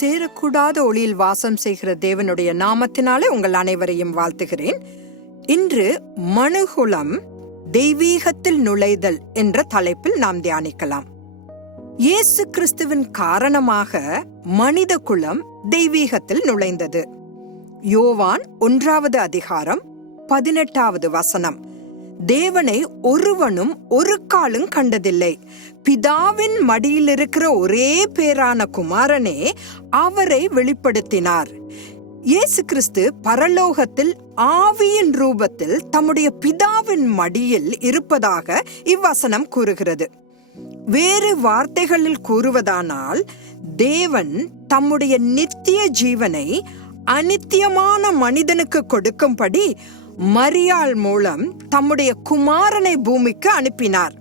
சேரக்கூடாத ஒளியில் வாசம் செய்கிற தேவனுடைய நாமத்தினாலே உங்கள் அனைவரையும் வாழ்த்துகிறேன். இன்று மனுகுலம் தெய்வீகத்தில் நுழைதல் என்ற தலைப்பில் நாம் தியானிக்கலாம். இயேசு கிறிஸ்துவின் காரணமாக மனித குலம் தெய்வீகத்தில் நுழைந்தது. யோவான் ஒன்றாவது அதிகாரம் பதினெட்டாவது வசனம். தேவனை ஒருவனும் ஒரு காலும் கண்டதில்லை. பிதாவின் மடியில் இருக்கிற ஒரே பேரான குமாரனே அவரை வெளிப்படுத்தினார். இயேசு கிறிஸ்து பரலோகத்தில் ஆவியின் ரூபத்தில் தம்முடைய பிதாவின் மடியில் இருப்பதாக இவ்வசனம் கூறுகிறது. வேறு வார்த்தைகளில் கூறுவதானால் தேவன் தம்முடைய நித்திய ஜீவனை அனித்தியமான மனிதனுக்கு கொடுக்கும்படி மரியாள் மூலம் தம்முடைய குமாரனை பூமிக்கு அனுப்பினார்.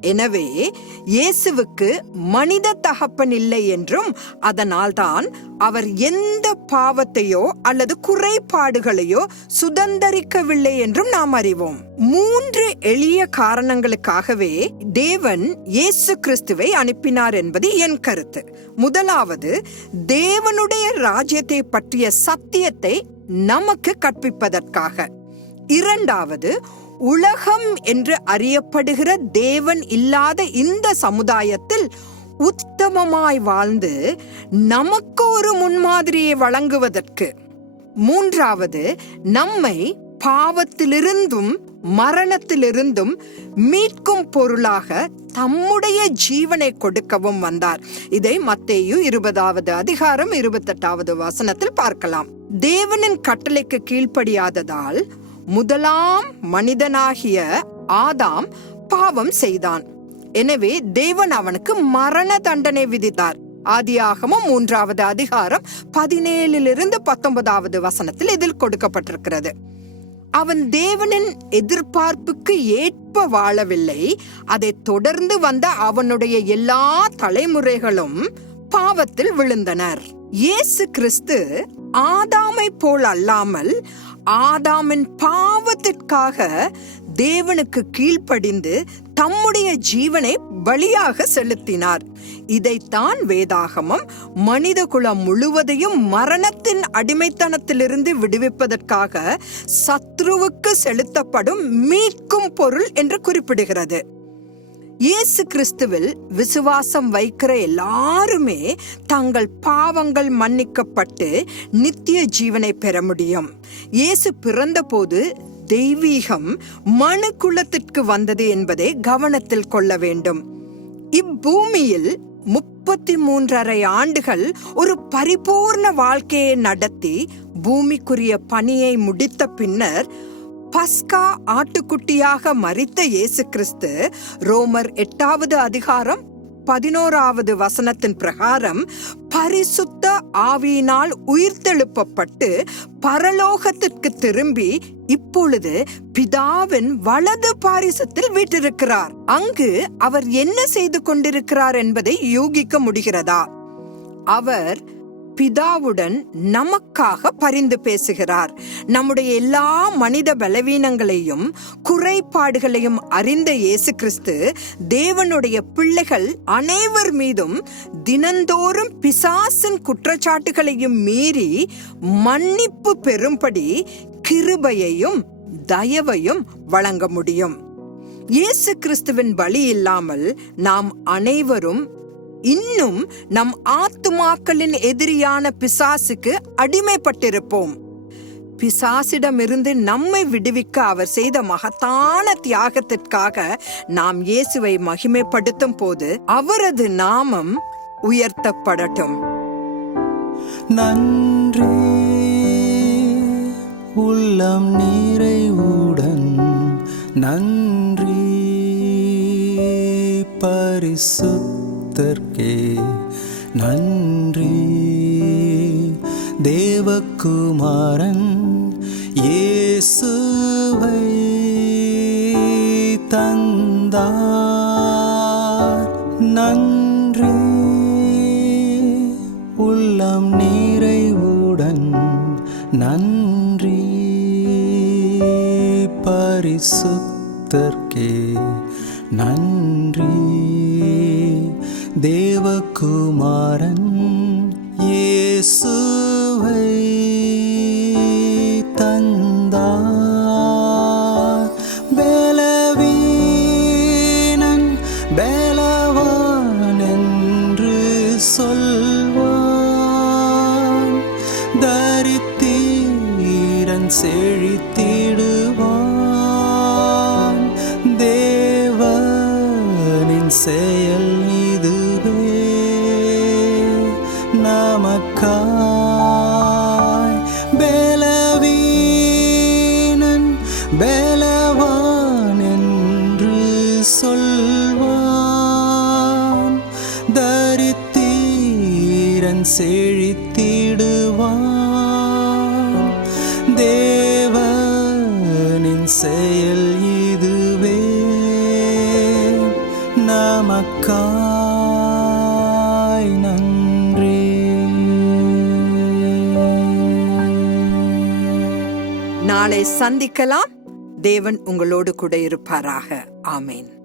எனவே இயேசுவுக்கு மனித தகப்பன் இல்லை என்றும் அதனால்தான் அவர் எந்த பாவத்தையோ அல்லது குறைபாடுகளையோ சுதந்தரிக்கவில்லை என்றும் நாம் அறிவோம். மூன்று எளிய காரணங்களுக்காகவே தேவன் இயேசு கிறிஸ்துவை அனுப்பினார் என்பது என் கருத்து. முதலாவது தேவனுடைய ராஜ்யத்தை பற்றிய சத்தியத்தை நமக்கு கற்பிப்பதற்காக. இரண்டாவது உலகம் என்று அறியப்படுகிற தேவன் இல்லாத இந்த சமுதாயத்தில் உத்தமமாய் வாழ்ந்து நமக்கு ஒரு முன்மாதிரியை வழங்குவதற்கு. மூன்றாவது நம்மை பாவத்திலிருந்தும் மரணத்திலிருந்தும் மீட்கும் பொருளாக தம்முடைய ஜீவனை கொடுக்கவும் வந்தார். இதை மத்தேயு இருபதாவது அதிகாரம் இருபத்தெட்டாவது வசனத்தில் பார்க்கலாம். தேவனின் கட்டளைக்கு கீழ்ப்படியாததால் முதலாம் மனிதனாகிய ஆதாம் பாவம் செய்தான். எனவே தேவன் அவனுக்கு மரண தண்டனை விதித்தார். ஆதியாகமும் மூன்றாவது அதிகாரம் பதினேழிலிருந்து பத்தொன்பதாவது வசனத்தில் இதில் கொடுக்கப்பட்டிருக்கிறது. அவன் தேவனின் எதிர்பார்ப்புக்கு ஏற்ப வாழவில்லை. அதை தொடர்ந்து வந்த அவனுடைய எல்லா தலைமுறைகளும் பாவத்தில் விழுந்தனர். இயேசு கிறிஸ்து ஆதாமை போல் அல்லாமல் ஆதாமின் பாவத்திற்காக தேவனுக்கு கீழ்ப்படிந்து தம்முடைய ஜீவனை பலியாக செலுத்தினார். இதைத்தான் வேதாகமம் மனித குலம் முழுவதையும் மரணத்தின் அடிமைத்தனத்திலிருந்து விடுவிப்பதற்காக சத்ருவுக்கு செலுத்தப்படும் மீட்கும் பொருள் என்று குறிப்பிடுகிறது. இயேசு கிறிஸ்துவில் விசுவாசம் வைக்கிற எல்லாருமே தங்கள் பாவங்கள் மன்னிக்கப்பட்டு நித்திய ஜீவனை பெற முடியும். இயேசு பிறந்தபோது தெய்வீகம் மனு குலத்திற்கு வந்தது என்பதை கவனத்தில் கொள்ள வேண்டும். இப்பூமியில் முப்பத்தி மூன்றரை ஆண்டுகள் ஒரு பரிபூர்ண வாழ்க்கையை நடத்தி பூமிக்குரிய பணியை முடித்த பின்னர் பஸ்கா ஆட்டுக்குட்டியாக மறித்த இயேசு கிறிஸ்து ரோமர் எட்டாவது அதிகாரம் பதினோராவது வசனத்தின் பிரகாரம் பரிசுத்த ஆவியினால் உயிர்த்தெழுப்பப்பட்டு பரலோகத்திற்கு திரும்பி இப்பொழுது பிதாவின் வலது பாரிசத்தில் வீட்டிருக்கிறார் அங்கு அவர் என்ன செய்து கொண்டிருக்கிறார் என்பதை யூகிக்க முடிகிறதா? அவர் பிதாவுடன் நமக்காக பரிந்து பேசுகிறார். நம்முடைய எல்லா மனித பலவீனங்களையும் குறைபாடுகளையும் அறிந்த இயேசு கிறிஸ்து தேவனுடைய பிள்ளைகள் அனைவர் மீதும் தினந்தோறும் பிசாசின் குற்றச்சாட்டுகளையும் மீறி மன்னிப்பு பெறும்படி கிருபையையும் தயவையும் வழங்க முடியும். இயேசு கிறிஸ்துவின் பலி இல்லாமல் நாம் அனைவரும் இன்னும் நம் ஆத்துமாக்களின் எதிரியான பிசாசுக்கு அடிமைப்பட்டிருப்போம். பிசாசிடமிருந்து நம்மை விடுவிக்க அவர் செய்த மகத்தான தியாகத்திற்காக நாம் இயேசுவை மகிமைப்படுத்தும் போது அவரது நாமம் உயர்த்தப்படட்டும். நன்றி. உள்ளம் நிறைவுடன் நன்றி. பரிசுத்தர்க்கே நன்றி. தேவகுமாரன் இயேசுவை தந்தார். நன்றி. உள்ளம் நிறைவுடன் நன்றி. பரிசுத்தர்க்கே நன்றி. தேவகுமாரன் இயேசுவை தந்தார். பலவீனன் பலவான் என்று சொல்வான். தரித்தீரன் செழித்தீர் நமக்காய் பலவீனன் பலவான் என்று சொல்வான். தரித்தீரன் செழித்திடுவான். தேவனின் செயல் இதுவே. நமக்கா சந்திக்கலாம். தேவன் உங்களோடு கூட இருப்பாராக. ஆமேன்.